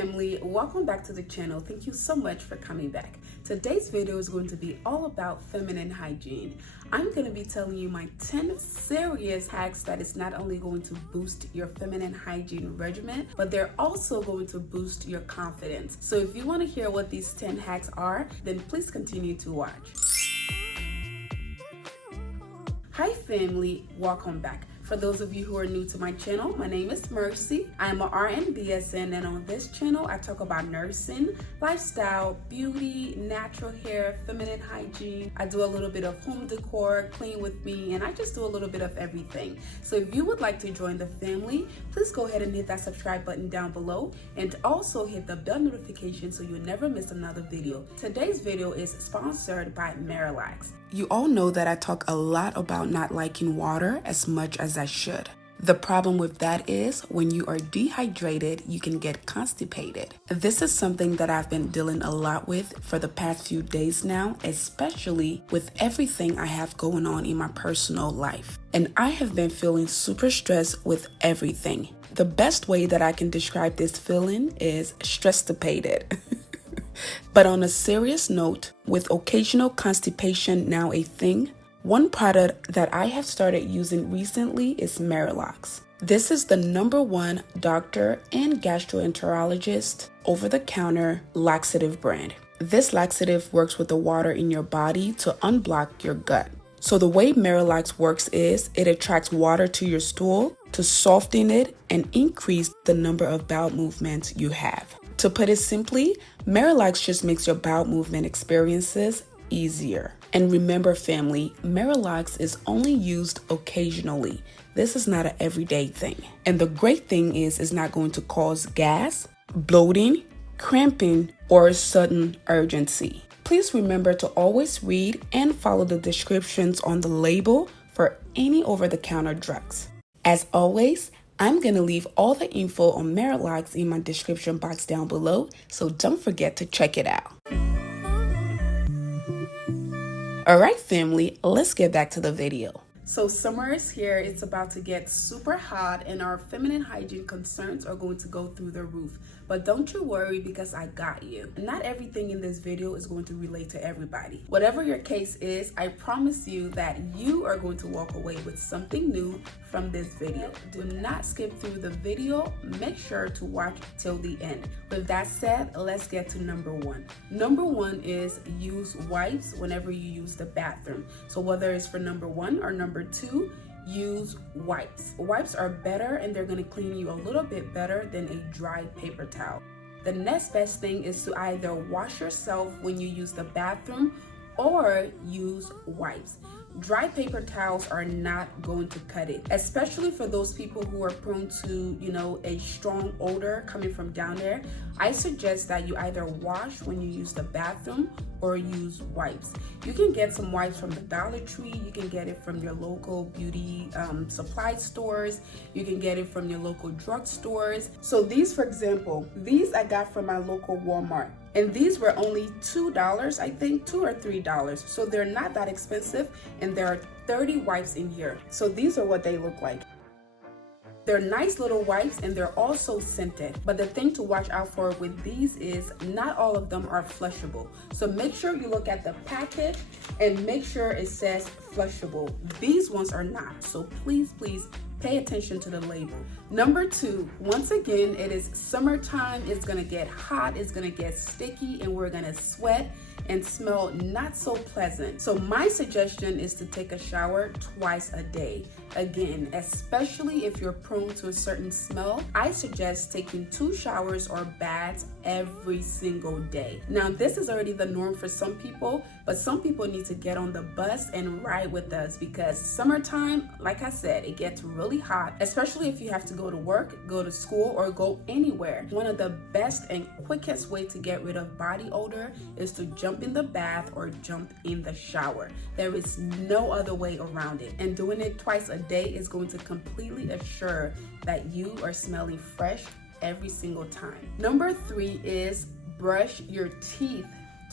family, welcome back to the channel. Thank you so much for coming back. Today's video is going to be all about feminine hygiene. I'm going to be telling you my 10 serious hacks that is not only going to boost your feminine hygiene regimen, but they're also going to boost your confidence. So if you want to hear what these 10 hacks are, then please continue to watch. Hi family, welcome back. For those of you who are new to my channel, my name is Mercy. I'm an RN BSN, and on this channel, I talk about nursing, lifestyle, beauty, natural hair, feminine hygiene. I do a little bit of home decor, clean with me, and I just do a little bit of everything. So if you would like to join the family, please go ahead and hit that subscribe button down below, and also hit the bell notification so you'll never miss another video. Today's video is sponsored by Miralax. You all know that I talk a lot about not liking water as much as I should. The problem with that is when you are dehydrated, you can get constipated. This is something that I've been dealing a lot with for the past few days now, especially with everything I have going on in my personal life. And I have been feeling super stressed with everything. The best way that I can describe this feeling is stress-tipated. But on a serious note, with occasional constipation now a thing, one product that I have started using recently is Miralax. This is the #1 doctor and gastroenterologist over-the-counter laxative brand. This laxative works with the water in your body to unblock your gut. So the way Miralax works is it attracts water to your stool to soften it and increase the number of bowel movements you have. To put it simply, Miralax just makes your bowel movement experiences easier. And remember family, Miralax is only used occasionally. This is not an everyday thing. And the great thing is it's not going to cause gas, bloating, cramping, or sudden urgency. Please remember to always read and follow the descriptions on the label for any over-the-counter drugs. As always, I'm going to leave all the info on Miralax in my description box down below, so don't forget to check it out. Alright family, let's get back to the video. So summer is here, it's about to get super hot, and our feminine hygiene concerns are going to go through the roof. But don't you worry, because I got you. Not everything in this video is going to relate to everybody. Whatever your case is, I promise you that you are going to walk away with something new from this video. Do not skip through the video. Make sure to watch till the end. With that said, let's get to #1. #1 is use wipes whenever you use the bathroom. So whether it's for #1 or #2, use wipes. Wipes are better, and they're going to clean you a little bit better than a dry paper towel. The next best thing is to either wash yourself when you use the bathroom or use wipes. Dry paper towels are not going to cut it, especially for those people who are prone to, a strong odor coming from down there. I suggest that you either wash when you use the bathroom or use wipes. You can get some wipes from the Dollar Tree. You can get it from your local beauty supply stores. You can get it from your local drug stores. So these, for example, these I got from my local Walmart. And these were only $2, I think, $2 or $3. So they're not that expensive, and there are 30 wipes in here. So these are what they look like. They're nice little wipes, and they're also scented. But the thing to watch out for with these is not all of them are flushable. So make sure you look at the package and make sure it says flushable. These ones are not. So please, pay attention to the label. #2, once again, it is summertime. It's gonna get hot, it's gonna get sticky, and we're gonna sweat and smell not so pleasant. So my suggestion is to take a shower twice a day. Again, especially if you're prone to a certain smell, I suggest taking 2 showers or baths every single day. Now, this is already the norm for some people, but some people need to get on the bus and ride with us, because summertime, like I said, it gets really hot, especially if you have to go to work, go to school, or go anywhere. One of the best and quickest way to get rid of body odor is to jump in the bath or jump in the shower. There is no other way around it, and doing it twice a day is going to completely assure that you are smelling fresh every single time. #3 is brush your teeth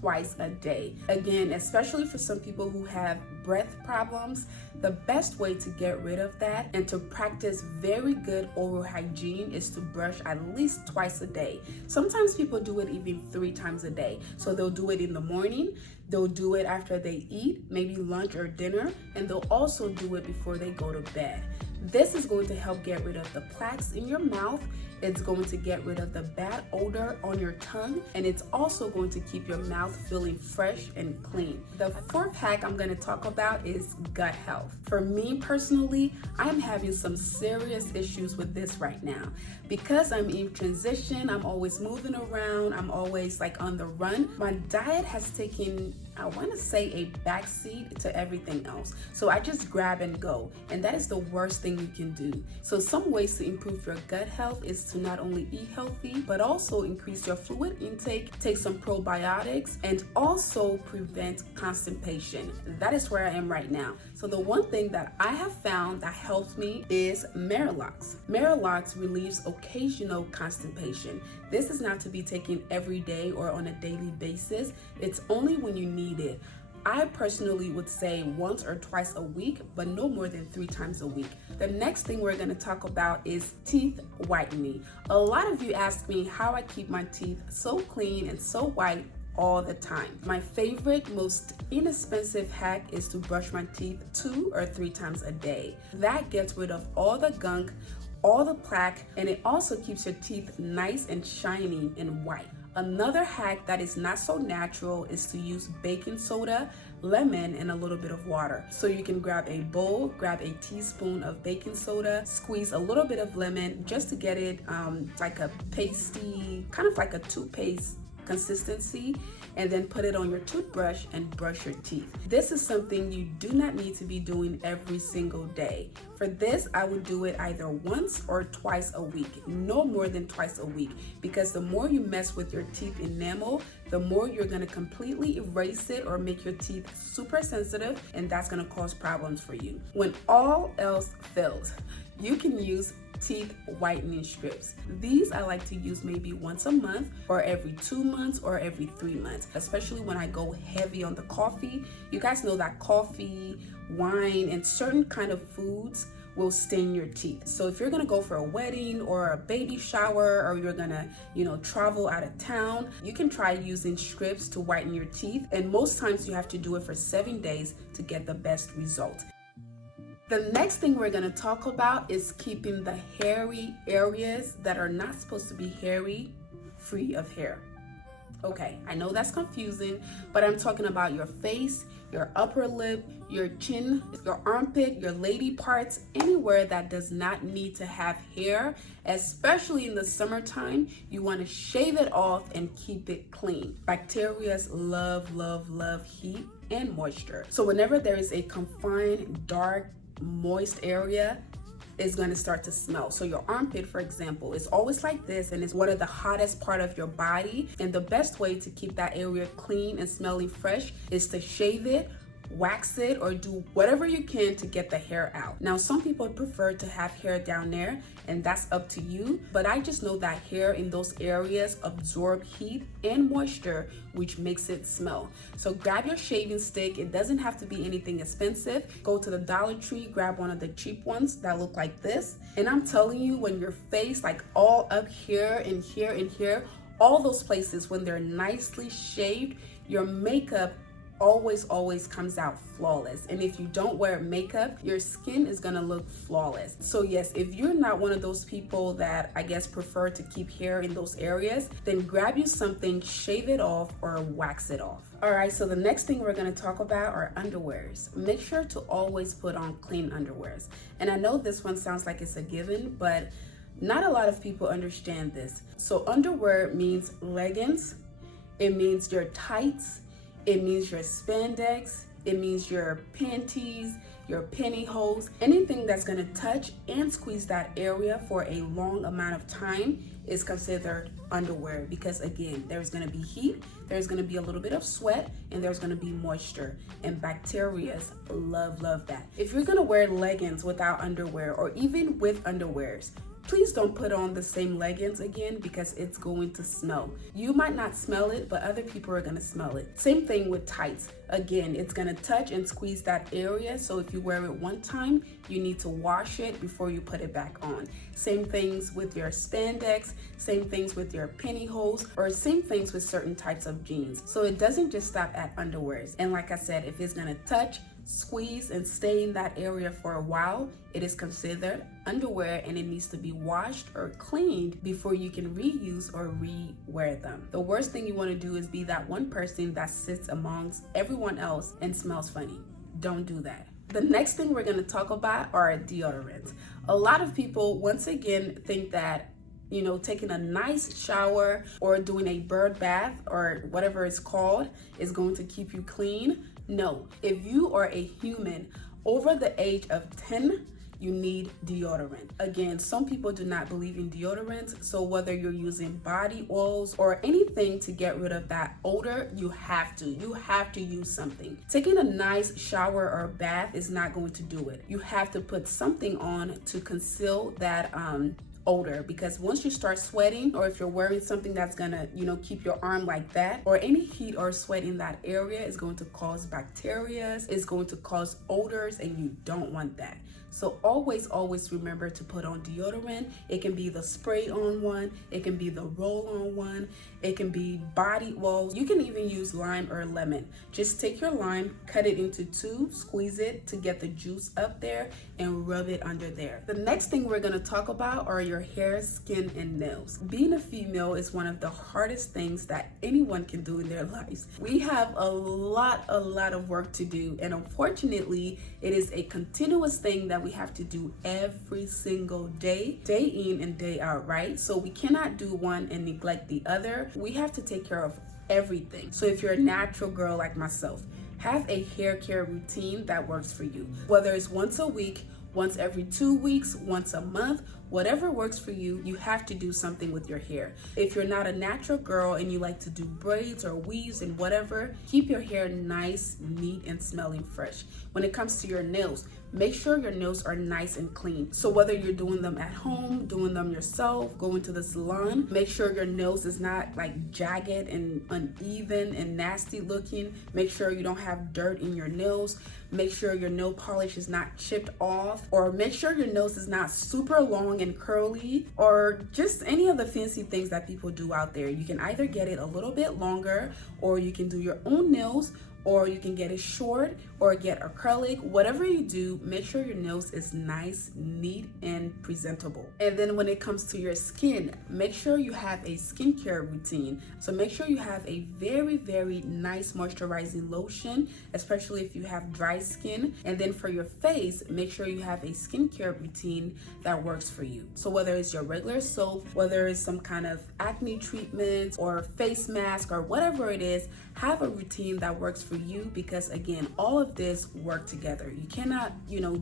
twice a day. Again, especially for some people who have breath problems, the best way to get rid of that and to practice very good oral hygiene is to brush at least twice a day. Sometimes people do it even 3 times a day. So they'll do it in the morning, they'll do it after they eat, maybe lunch or dinner, and they'll also do it before they go to bed. This is going to help get rid of the plaques in your mouth. It's going to get rid of the bad odor on your tongue, and it's also going to keep your mouth feeling fresh and clean. The 4th hack I'm going to talk about is gut health. For me personally, I'm having some serious issues with this right now. Because I'm in transition, I'm always moving around, I'm always like on the run. My diet has taken, I want to say, a backseat to everything else. So I just grab and go, and that is the worst thing you can do. So some ways to improve your gut health is to not only eat healthy, but also increase your fluid intake, take some probiotics, and also prevent constipation. That is where I am right now. So the one thing that I have found that helps me is Marilox. Marilox relieves occasional constipation. This is not to be taken every day or on a daily basis. It's only when you need it. I personally would say once or twice a week, but no more than 3 times a week. The next thing we're going to talk about is teeth whitening. A lot of you ask me how I keep my teeth so clean and so white all the time. My favorite, most inexpensive hack is to brush my teeth 2 or 3 times a day. That gets rid of all the gunk, all the plaque, and it also keeps your teeth nice and shiny and white. Another hack that is not so natural is to use baking soda, lemon, and a little bit of water. So you can grab a bowl, grab a teaspoon of baking soda, squeeze a little bit of lemon just to get it like a pasty, kind of like a toothpaste consistency, and then put it on your toothbrush and brush your teeth. This is something you do not need to be doing every single day. For this, I would do it either once or twice a week, no more than twice a week, because the more you mess with your teeth enamel, the more you're going to completely erase it or make your teeth super sensitive, and that's going to cause problems for you. When all else fails, you can use teeth whitening strips. These I like to use maybe once a month or every 2 months or every 3 months, especially when I go heavy on the coffee. You guys know that coffee, wine, and certain kind of foods will stain your teeth. So if you're gonna go for a wedding or a baby shower, or you're gonna, travel out of town, you can try using strips to whiten your teeth. And most times you have to do it for 7 days to get the best result. The next thing we're going to talk about is keeping the hairy areas that are not supposed to be hairy free of hair. Okay, I know that's confusing, but I'm talking about your face, your upper lip, your chin, your armpit, your lady parts, anywhere that does not need to have hair. Especially in the summertime, you want to shave it off and keep it clean. Bacteria love, love, love heat and moisture. So whenever there is a confined, dark, moist area, is going to start to smell. So your armpit, for example, is always like this, and it's one of the hottest part of your body. And the best way to keep that area clean and smelling fresh is to shave it, wax it, or do whatever you can to get the hair out. Now, some people prefer to have hair down there, and that's up to you, but I just know that hair in those areas absorb heat and moisture, which makes it smell. So grab your shaving stick. It doesn't have to be anything expensive. Go to the Dollar Tree, grab one of the cheap ones that look like this, and I'm telling you, when your face, like all up here and here and here, all those places, when they're nicely shaved, your makeup always comes out flawless. And if you don't wear makeup, your skin is gonna look flawless. So yes, if you're not one of those people that I guess prefer to keep hair in those areas, then grab you something, shave it off, or wax it off. All right, so the next thing we're gonna talk about are underwears. Make sure to always put on clean underwears. And I know this one sounds like it's a given, but not a lot of people understand this. So underwear means leggings, it means your tights, it means your spandex, it means your panties, your pantyhose. Anything that's gonna touch and squeeze that area for a long amount of time is considered underwear, because again, there's gonna be heat, there's gonna be a little bit of sweat, and there's gonna be moisture, and bacteria love that. If you're gonna wear leggings without underwear, or even with underwears, please don't put on the same leggings again because it's going to smell. You might not smell it, but other people are gonna smell it. Same thing with tights. Again, it's gonna touch and squeeze that area, so if you wear it one time, you need to wash it before you put it back on. Same things with your spandex, same things with your pantyhose, or same things with certain types of jeans. So it doesn't just stop at underwears. And like I said, if it's gonna touch, squeeze, and stay in that area for a while, it is considered underwear and it needs to be washed or cleaned before you can reuse or re-wear them. The worst thing you want to do is be that one person that sits amongst everyone else and smells funny. Don't do that. The next thing we're going to talk about are deodorants. A lot of people, once again, think that taking a nice shower or doing a bird bath or whatever it's called is going to keep you clean. No, if you are a human over the age of 10, you need deodorant. Again, some people do not believe in deodorants, so whether you're using body oils or anything to get rid of that odor, you have to use something. Taking a nice shower or bath is not going to do it. You have to put something on to conceal that odor, because once you start sweating, or if you're wearing something that's gonna keep your arm like that, or any heat or sweat in that area is going to cause bacteria, is going to cause odors, and you don't want that. So always remember to put on deodorant. It can be the spray on one, it can be the roll on one, it can be body oils. You can even use lime or lemon. Just take your lime, cut it into two, squeeze it to get the juice up there, and rub it under there. The next thing we're gonna talk about are your hair, skin, and nails. Being a female is one of the hardest things that anyone can do in their lives. We have a lot of work to do, and unfortunately, it is a continuous thing that we have to do every single day in and day out, right? So we cannot do one and neglect the other. We have to take care of everything. So if you're a natural girl like myself, have a hair care routine that works for you. Whether it's once a week, once every 2 weeks, once a month, whatever works for you, you have to do something with your hair. If you're not a natural girl and you like to do braids or weaves and whatever, keep your hair nice, neat, and smelling fresh. When it comes to your nails, make sure your nails are nice and clean. So whether you're doing them at home, doing them yourself, going to the salon, make sure your nails is not like jagged and uneven and nasty looking. Make sure you don't have dirt in your nails. Make sure your nail polish is not chipped off, or make sure your nails is not super long and curly, or just any of the fancy things that people do out there. You can either get it a little bit longer, or you can do your own nails, or you can get it short or get acrylic. Whatever you do, make sure your nails is nice, neat, and presentable. And then when it comes to your skin, make sure you have a skincare routine. So make sure you have a very nice moisturizing lotion, especially if you have dry skin. And then for your face, make sure you have a skincare routine that works for you. So whether it's your regular soap, whether it's some kind of acne treatment or face mask or whatever it is, have a routine that works for you, because again, all of this work together. You cannot,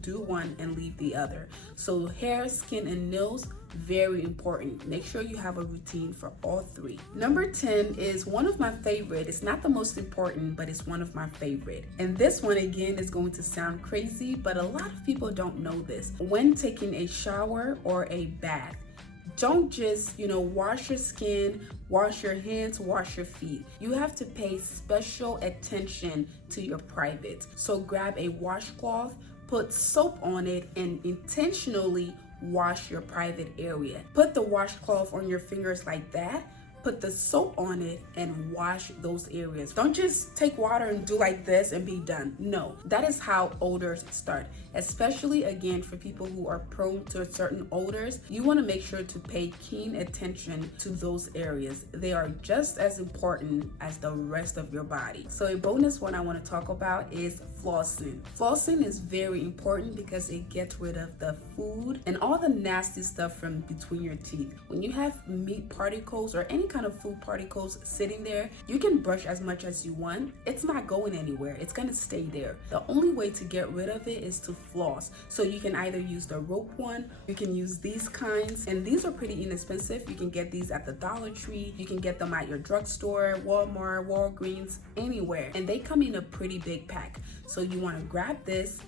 do one and leave the other. So hair, skin, and nails, very important. Make sure you have a routine for all three. Number 10 is one of my favorite. It's not the most important, but it's one of my favorite. And this one again is going to sound crazy, but a lot of people don't know this. When taking a shower or a bath, don't just, wash your skin, wash your hands, wash your feet. You have to pay special attention to your private. So grab a washcloth, put soap on it, and intentionally wash your private area. Put the washcloth on your fingers like that. Put the soap on it and wash those areas. Don't just take water and do like this and be done. No, that is how odors start. Especially again for people who are prone to certain odors, you want to make sure to pay keen attention to those areas. They are just as important as the rest of your body. So a bonus one I want to talk about is flossing. Flossing is very important because it gets rid of the food and all the nasty stuff from between your teeth. When you have meat particles or any kind of food particles sitting there, you can brush as much as you want. It's not going anywhere. It's going to stay there. The only way to get rid of it is to floss. So you can either use the rope one, you can use these kinds, and these are pretty inexpensive. You can get these at the Dollar Tree, you can get them at your drugstore, Walmart, Walgreens, anywhere, and they come in a pretty big pack. So you want to grab this,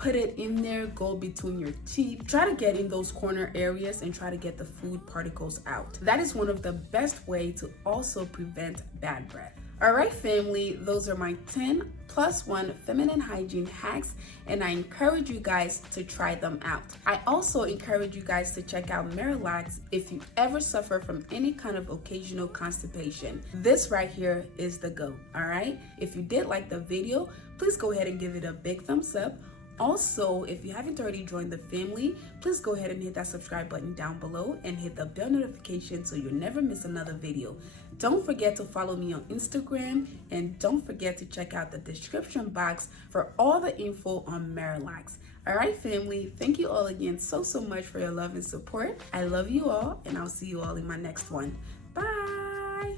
put it in there, go between your teeth. Try to get in those corner areas and try to get the food particles out. That is one of the best way to also prevent bad breath. All right, family, those are my 10 plus 1 feminine hygiene hacks, and I encourage you guys to try them out. I also encourage you guys to check out Miralax if you ever suffer from any kind of occasional constipation. This right here is the go, all right? If you did like the video, please go ahead and give it a big thumbs up. Also, if you haven't already joined the family, please go ahead and hit that subscribe button down below and hit the bell notification so you'll never miss another video. Don't forget to follow me on Instagram, and don't forget to check out the description box for all the info on Miralax. All right, family, thank you all again so much for your love and support. I love you all, and I'll see you all in my next one. Bye.